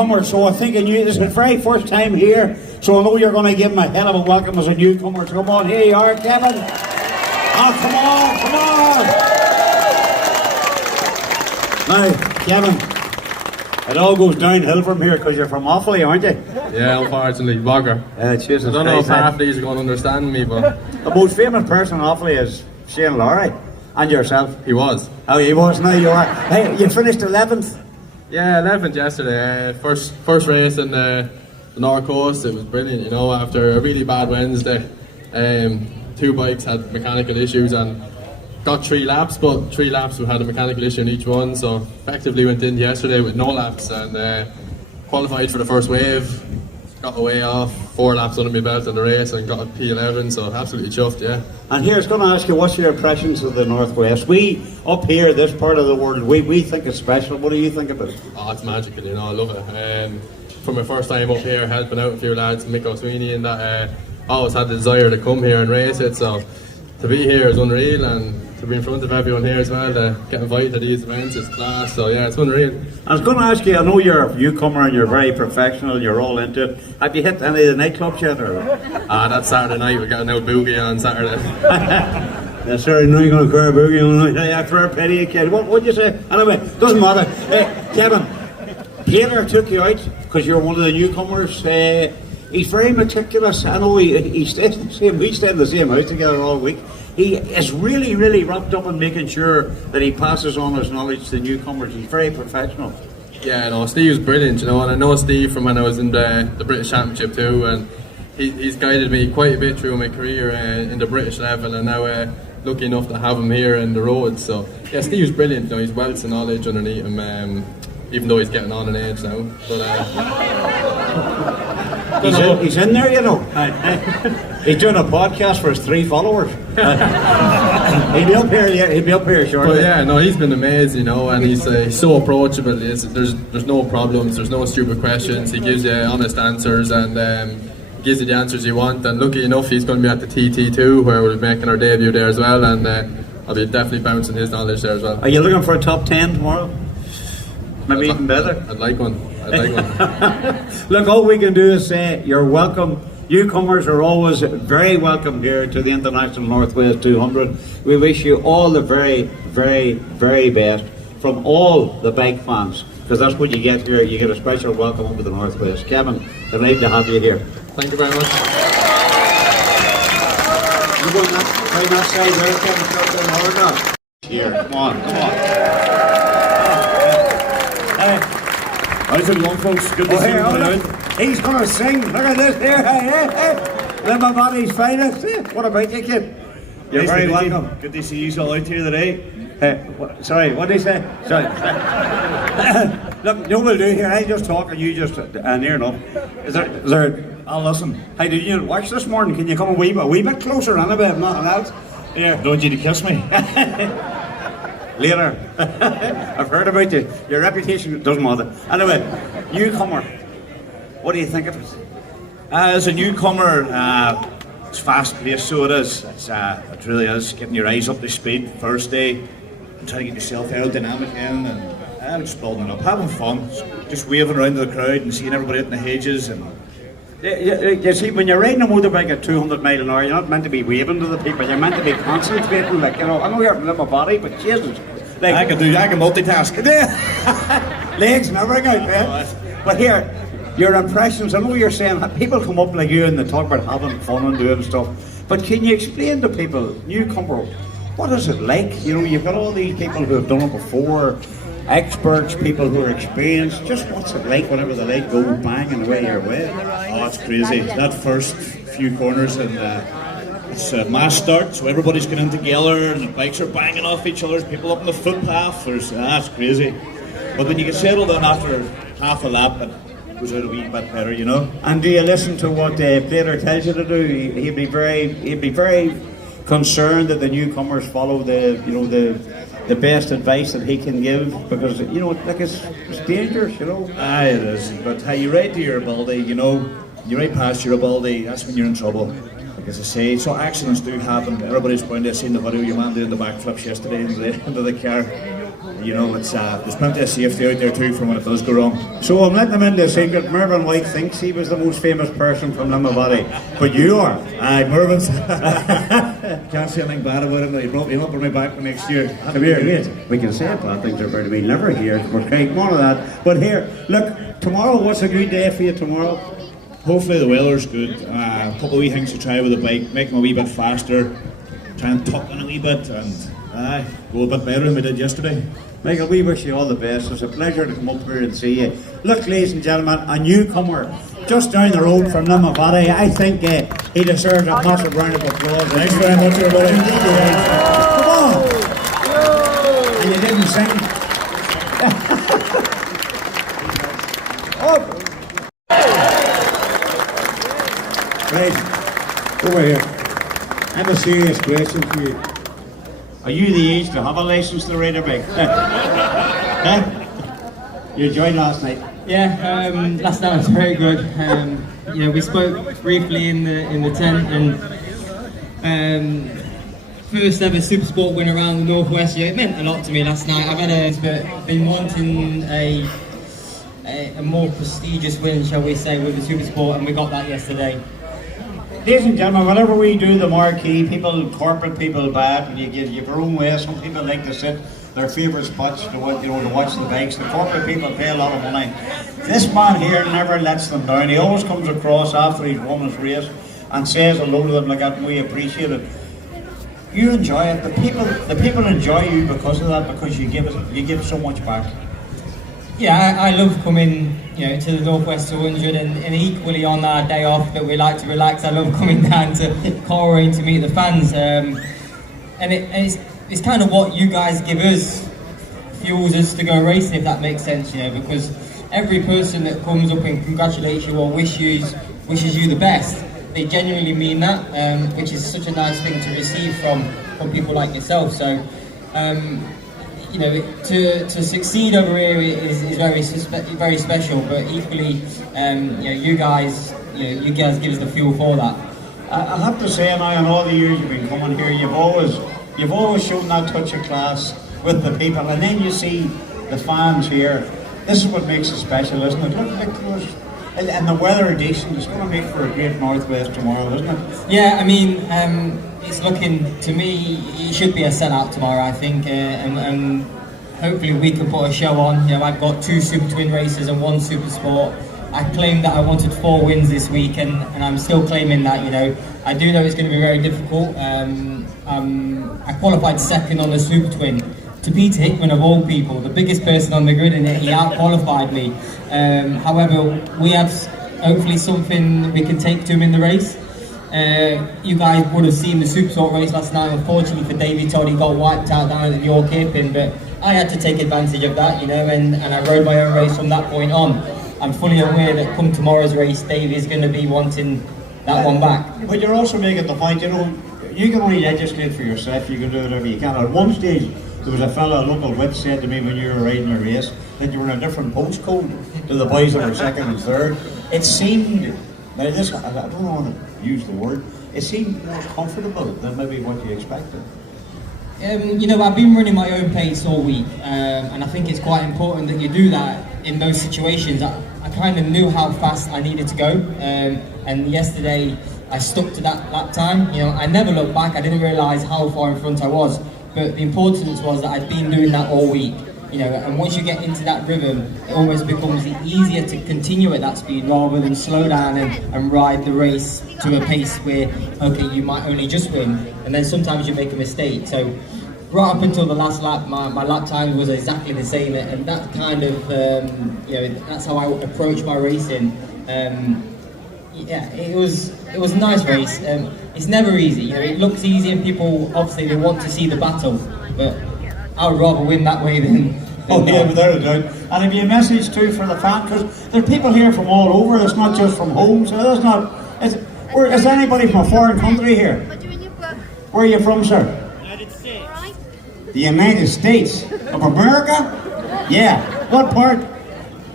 newcomer, so I think this is the very first time here, so I know you're going to give him a hell of a welcome as a newcomer. So come on, here you are, Gavan. Oh, come on, come on! Now, Gavan, it all goes downhill from here because you're from Offaly, aren't you? Yeah, unfortunately, bugger. I don't know if half these are going to understand me, but... The most famous person in Offaly is Shane Lowry, and yourself. He was. Oh, he was, now you are. Hey, you finished 11th? Yeah, 11th yesterday. First race in the North Coast. It was brilliant, you know, after a really bad Wednesday. 2 bikes had mechanical issues and got 3 laps, but 3 laps we had a mechanical issue in each one, so effectively went in yesterday with no laps and qualified for the first wave. Got away off, 4 laps under my belt in the race and got a P11, so absolutely chuffed, yeah. And here's going to ask you, what's your impressions of the Northwest? We, up here, this part of the world, we think it's special. What do you think about it? Oh, it's magical, you know, I love it. For my first time up here, helping out a few lads, Mick O'Sweeney and that, always had the desire to come here and race it, so to be here is unreal, and to be in front of everyone here as well, to get invited to these events is class, so yeah, it's unreal. I was going to ask you, I know you're a newcomer and you're very professional, you're all into it. Have you hit any of the nightclubs yet? Or? That's Saturday night, we got an old boogie on Saturday. Yeah, sorry, now you're going to cry a boogie on night. Yeah, for a pity, kid. What'd you say? Anyway, doesn't matter. Hey, Gavan, Peter took you out because you're one of the newcomers. He's very meticulous. I know he stays the same. We stay in the same house together all week. He is really, really wrapped up in making sure that he passes on his knowledge to the newcomers. He's very professional. Yeah, no, Steve's brilliant, you know, and I know Steve from when I was in the British Championship too, and he's guided me quite a bit through my career in the British level, and now lucky enough to have him here in the road. So yeah, Steve's brilliant, you know, he's wealth of knowledge underneath him, even though he's getting on in age now. But he's in there, you know. He's doing a podcast for his 3 followers. He'll be up here shortly. But yeah, no, he's been amazing, you know, and he's so approachable. There's no problems, there's no stupid questions. He gives you honest answers and gives you the answers you want. And lucky enough, he's going to be at the TT2 where we're making our debut there as well, and I'll be definitely bouncing his knowledge there as well. Are you looking for a top 10 tomorrow? Maybe even better? I'd like one. Look, all we can do is say you're welcome. Newcomers are always very welcome here to the International Northwest 200. We wish you all the very, very, very best from all the bike fans, because that's what you get here. You get a special welcome over the Northwest. Gavan, delighted to have you here. Thank you very much. You're going that side there, Kevin. Here, come on. How's it going, folks? Good to see you around. He's going to sing. Look at this here. Hey. Live my body's finest. What about you, kid? You're very welcome. Good to see you all out here today. Hey, sorry, what did he say? Sorry. Look, no we'll do here. I just talk and you just near enough. Is there? I'll listen. Hey, did you watch this morning? Can you come a wee bit closer on a bit? Nothing else. Yeah. Don't want you to kiss me. Later. I've heard about you. Your reputation doesn't matter. Anyway, newcomer. What do you think of it? As a newcomer, it's fast paced, so it is. It really is. Getting your eyes up to speed first day, trying to get yourself aerodynamic in, and just building it up, having fun, just waving around to the crowd and seeing everybody out in the hedges. And you see, when you're riding a motorbike at 200 miles an hour, you're not meant to be waving to the people. You're meant to be concentrating. Like, you know, I know you're in my body, but Jesus, like, I can multitask. Legs and everything out there. But here, your impressions. I know you're saying people come up like you and they talk about having fun and doing stuff. But can you explain to people, newcomer, what is it like? You know, you've got all these people who have done it before, experts, people who are experienced. Just what's it like whenever the light goes banging away your way? Oh, it's crazy. That first few corners and it's a mass start, so everybody's getting in together and the bikes are banging off each other, people up on the footpath. It's crazy. But when you get settled in after half a lap, it goes out a wee bit better, you know. And do you listen to what Peter tells you to do? He'd be very concerned that the newcomers follow the best advice that he can give, because you know, like it's dangerous, you know. Aye, it is. But how you ride to your ability, you know, you ride past your ability, that's when you're in trouble. Like as I say, so accidents do happen. Everybody's bound to have seen the video of your man doing the backflips yesterday into the car. you know, it's there's plenty of safety out there too for when it does go wrong. So I'm letting them into a secret. Mervyn White thinks he was the most famous person from Limavady, but you are. Aye, Mervyn's. Can't say anything bad about him. He'll not bring me back for next year. Come here, mate. We can say bad things about him. He'll never hear. We're taking one of that. But here, look, tomorrow, what's a good day for you tomorrow? Hopefully the weather's good. A couple of wee things to try with the bike, make them a wee bit faster, try and tuck in a wee bit, and go a bit better than we did yesterday. Michael, we wish you all the best. It's a pleasure to come up here and see you. Look, ladies and gentlemen, a newcomer just down the road from Limavady. I think he deserves a massive round of applause. Thanks very much, everybody. Indeed he does. Come on! And you didn't sing. Oh. Right, over here. I have a serious question for you. Are you the age to have a license to ride a bike? Huh? You enjoyed last night? Yeah, last night was very good. We spoke briefly in the tent, and first ever super sport win around the Northwest. Yeah, it meant a lot to me last night. I've been wanting a more prestigious win, shall we say, with the super sport, and we got that yesterday. Ladies and gentlemen, whenever we do the marquee, corporate people buy it, and you give your own way. Some people like to sit their favourite spots to watch the bikes. The corporate people pay a lot of money. This man here never lets them down. He always comes across after he's won his race and says hello to them like that, and we appreciate it. You enjoy it. The people enjoy you because of that, because you give so much back. Yeah, I love coming, to the Northwest 200, and equally on our day off that we like to relax, I love coming down to Coleraine to meet the fans. And it's kind of what you guys give us fuels us to go racing, if that makes sense, because every person that comes up and congratulates you or wishes you the best, they genuinely mean that, which is such a nice thing to receive from people like yourself. So. To succeed over here is very special, but equally, you guys give us the fuel for that. I have to say, now, in all the years you've been coming here, you've always shown that touch of class with the people, and then you see the fans here. This is what makes it special, isn't it? Look, and the weather decent. It's going to make for a great Northwest tomorrow, isn't it? Yeah, I mean. It's looking, to me, it should be a sellout tomorrow, I think, and hopefully we can put a show on. I've got 2 Super Twin races and 1 Super Sport. I claimed that I wanted 4 wins this week, and I'm still claiming that. I do know it's going to be very difficult. I qualified second on the Super Twin to Peter Hickman, of all people, the biggest person on the grid, and he out-qualified me. However, we have hopefully something we can take to him in the race. You guys would have seen the Super Sport race last night. Unfortunately for Davey Todd, he got wiped out down at the York Hairpin, but I had to take advantage of that, and I rode my own race from that point on. I'm fully aware that come tomorrow's race, Davey's going to be wanting that one back. But you're also making the point, you can only legislate for yourself, you can do whatever you can. At one stage, there was a fellow, a local wit, said to me when you were riding a race, that you were in a different postcode to the boys that were second and third. It seemed, now this, I don't want to use the word, it seemed more comfortable than maybe what you expected. I've been running my own pace all week, and I think it's quite important that you do that in those situations. I kind of knew how fast I needed to go, and yesterday I stuck to that lap time. I never looked back. I didn't realise how far in front I was, but the importance was that I'd been doing that all week. And once you get into that rhythm, it almost becomes easier to continue at that speed rather than slow down and ride the race to a pace where, okay, you might only just win, and then sometimes you make a mistake. So right up until the last lap, my lap time was exactly the same, and that kind of, that's how I approach my racing. It was a nice race. It's never easy. It looks easy, and people obviously they want to see the battle, but I would rather win that way than Oh yeah, without a doubt. And have you a message too for the fan? Because there are people here from all over. It's not just from home. So that's not. Is anybody from a foreign country here? Where are you from, sir? United States. The United States of America? Yeah. What part?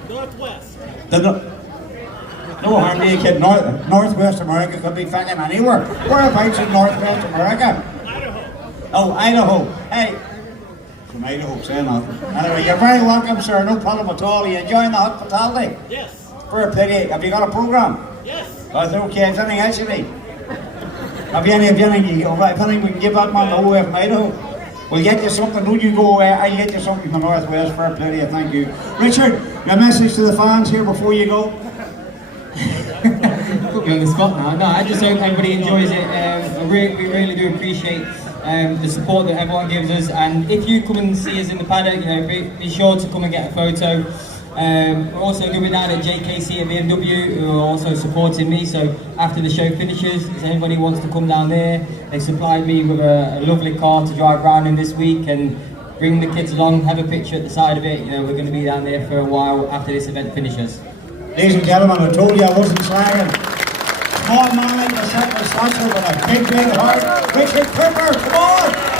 Northwest. No harm to you, kid. Northwest America could be fucking anywhere. Whereabouts in Northwest America? Idaho. Oh, Idaho. Hey, from Idaho, saying that. Anyway, you're very welcome, sir. No problem at all. Are you enjoying the hospitality? Yes. For a pity. Have you got a program? Yes. That's okay. Is there anything else you need? Have you anything we can give that man the whole way from Idaho? We'll get you something. Don't you go away. I'll get you something from the Northwest. Fair play to you. Thank you. Richard, your message to the fans here before you go? Put me on the spot now. No, I just hope everybody enjoys it. We really do appreciate the support that everyone gives us. And if you come and see us in the paddock, you know, be sure to come and get a photo. We're also going to be down at JKC at BMW, who are also supporting me. So after the show finishes, if anybody wants to come down there, they supplied me with a lovely car to drive around in this week and bring the kids along, have a picture at the side of it. You know, we're going to be down there for a while after this event finishes. Ladies and gentlemen, I told you I wasn't slagging. Small man like myself, with a big, big heart. Richard Cooper, come on!